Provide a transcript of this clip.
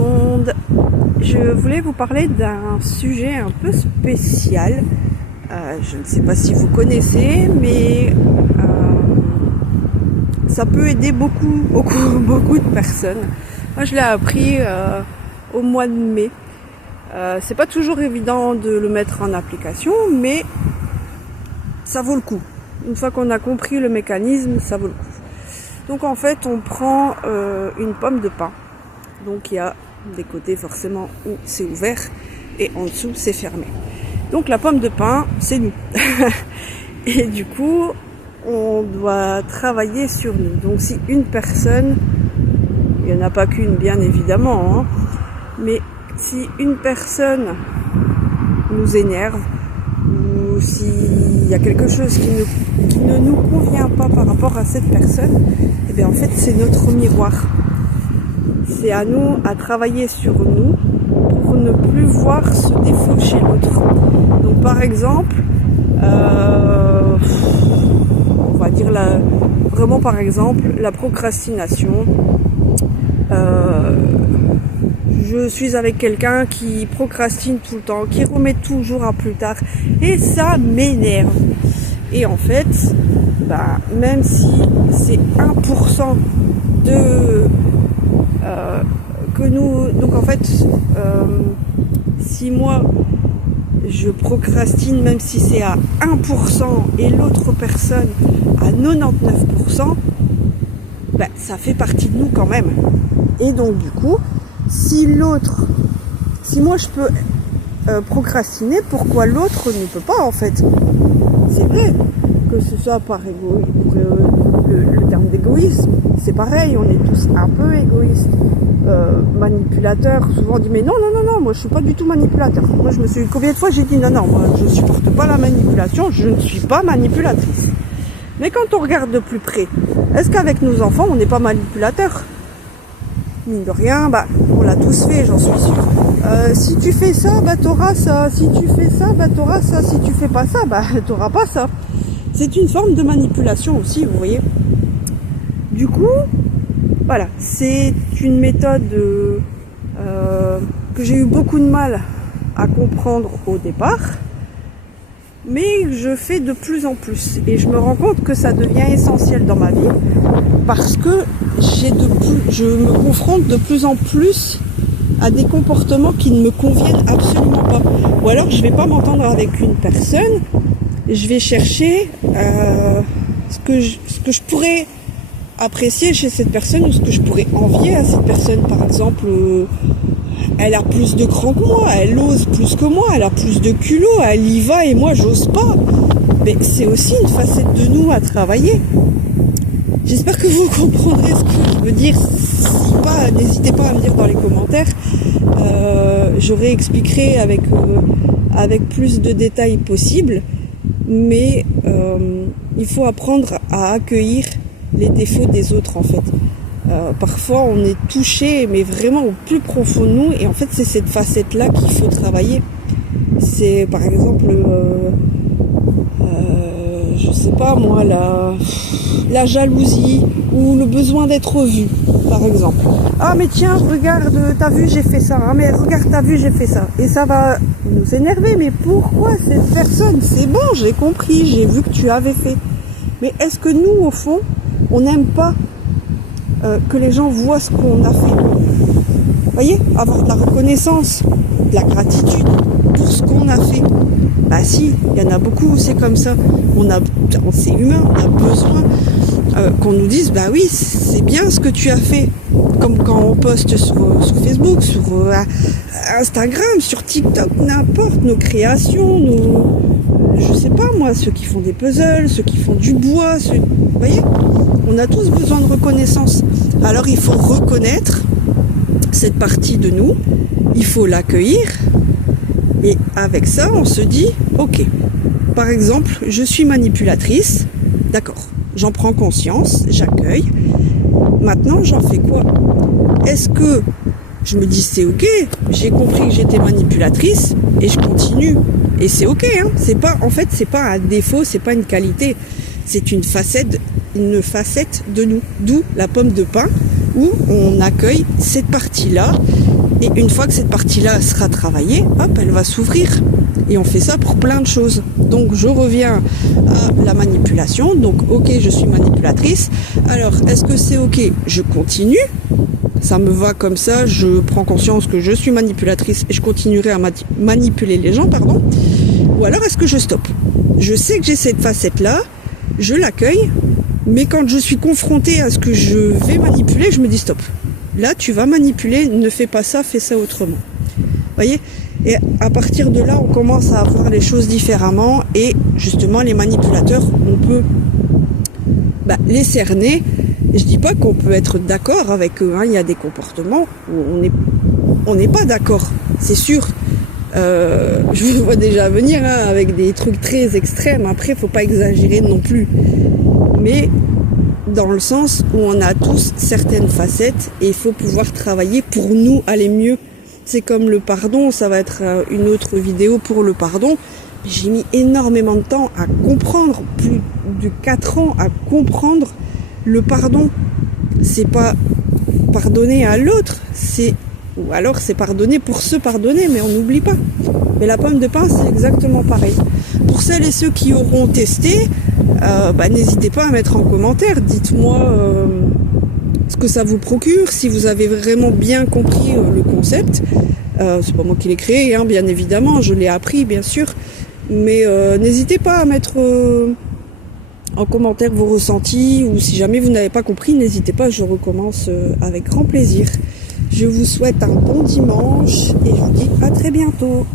monde, je voulais vous parler d'un sujet un peu spécial. Je ne sais pas si vous connaissez, mais ça peut aider beaucoup de personnes. Moi je l'ai appris au mois de mai. C'est pas toujours évident de le mettre en application, mais ça vaut le coup. Une fois qu'on a compris le mécanisme, ça vaut le coup. Donc en fait on prend une pomme de pin. Donc il y a des côtés forcément où c'est ouvert et en dessous c'est fermé. Donc la pomme de pin, c'est nous. Et du coup, on doit travailler sur nous. Donc si une personne, il n'y en a pas qu'une bien évidemment, hein, mais si une personne nous énerve, ou s'il y a quelque chose qui ne nous convient pas par rapport à cette personne, eh bien en fait c'est notre miroir. C'est à nous à travailler sur nous pour ne plus voir ce défaut chez l'autre. Donc par exemple, on va dire vraiment par exemple la procrastination. Je suis avec quelqu'un qui procrastine tout le temps, qui remet toujours à plus tard, et ça m'énerve. Et en fait, même si c'est 1% que nous... Donc en fait, si moi je procrastine, même si c'est à 1% et l'autre personne à 99%, ça fait partie de nous quand même. Et donc du coup, si moi je peux procrastiner, pourquoi l'autre ne peut pas en fait? C'est vrai que ce soit par le terme d'égoïsme, c'est pareil, on est tous un peu égoïstes. Manipulateur, souvent on dit mais non, moi je suis pas du tout manipulateur. Moi je me suis, combien de fois j'ai dit non, moi je supporte pas la manipulation, je ne suis pas manipulatrice. Mais quand on regarde de plus près, est-ce qu'avec nos enfants on n'est pas manipulateur? Mine de rien, on l'a tous fait, j'en suis sûre. Si tu fais ça, t'auras ça. Si tu fais ça, t'auras ça. Si tu fais pas ça, t'auras pas ça. C'est une forme de manipulation aussi, vous voyez. Du coup, voilà, c'est une méthode que j'ai eu beaucoup de mal à comprendre au départ, mais je fais de plus. Et je me rends compte que ça devient essentiel dans ma vie, parce que je me confronte de plus en plus à des comportements qui ne me conviennent absolument pas. Ou alors je vais pas m'entendre avec une personne, je vais chercher ce que je pourrais apprécier chez cette personne, ou ce que je pourrais envier à cette personne. Par exemple, elle a plus de cran que moi, elle ose plus que moi, elle a plus de culot, elle y va et moi j'ose pas. Mais c'est aussi une facette de nous à travailler. J'espère que vous comprendrez ce que je veux dire. Si pas, n'hésitez pas à me dire dans les commentaires. Je réexpliquerai avec plus de détails possible. Mais il faut apprendre à accueillir les défauts des autres en fait. Parfois on est touché, mais vraiment au plus profond de nous, et en fait c'est cette facette là qu'il faut travailler. C'est par exemple je sais pas moi, la jalousie ou le besoin d'être vu, par exemple. Ah mais tiens, regarde, t'as vu j'ai fait ça, hein, mais regarde, t'as vu j'ai fait ça, et ça va nous énerver. Mais pourquoi cette personne? C'est bon, j'ai compris, j'ai vu que tu avais fait. Mais est-ce que nous au fond on n'aime pas que les gens voient ce qu'on a fait? Vous voyez, avoir de la reconnaissance, de la gratitude pour ce qu'on a fait. Si, il y en a beaucoup où c'est comme ça. C'est humain, on a besoin qu'on nous dise, oui, c'est bien ce que tu as fait. Comme quand on poste sur Facebook, sur Instagram, sur TikTok, n'importe, nos créations, je sais pas moi, ceux qui font des puzzles, ceux qui font du bois, vous voyez, on a tous besoin de reconnaissance. Alors il faut reconnaître cette partie de nous, il faut l'accueillir, et avec ça on se dit, ok, par exemple, je suis manipulatrice, d'accord, j'en prends conscience, j'accueille, maintenant j'en fais quoi? Est-ce que je me dis c'est ok, j'ai compris que j'étais manipulatrice et je continue, et c'est ok, hein, c'est pas un défaut, c'est pas une qualité, c'est une facette de nous, d'où la pomme de pin, où on accueille cette partie-là Et une fois que cette partie-là sera travaillée, hop, elle va s'ouvrir. Et on fait ça pour plein de choses. Donc je reviens à la manipulation. Donc ok, je suis manipulatrice. Alors, est-ce que c'est ok? Je continue. Ça me va comme ça, je prends conscience que je suis manipulatrice et je continuerai à manipuler les gens, pardon. Ou alors est-ce que je stoppe? Je sais que j'ai cette facette-là, je l'accueille, mais quand je suis confrontée à ce que je vais manipuler, je me dis stop. Là, tu vas manipuler, ne fais pas ça, fais ça autrement. Voyez? Et à partir de là, on commence à voir les choses différemment et justement, les manipulateurs, on peut les cerner. Je dis pas qu'on peut être d'accord avec eux, hein. Il y a des comportements où on n'est pas d'accord, c'est sûr. Je vous vois déjà venir hein, avec des trucs très extrêmes. Après, faut pas exagérer non plus. Mais dans le sens où on a tous certaines facettes et il faut pouvoir travailler pour nous aller mieux. C'est comme le pardon, ça va être une autre vidéo pour le pardon. J'ai mis énormément de temps à comprendre, plus de 4 ans à comprendre le pardon. C'est pas pardonner à l'autre, ou alors c'est pardonner pour se pardonner, mais on n'oublie pas. Mais la pomme de pain, c'est exactement pareil. Pour celles et ceux qui auront testé, n'hésitez pas à mettre en commentaire. Dites-moi ce que ça vous procure, si vous avez vraiment bien compris le concept. C'est pas moi qui l'ai créé, hein, bien évidemment, je l'ai appris, bien sûr. Mais n'hésitez pas à mettre en commentaire vos ressentis, ou si jamais vous n'avez pas compris, n'hésitez pas, je recommence avec grand plaisir. Je vous souhaite un bon dimanche et je vous dis à très bientôt.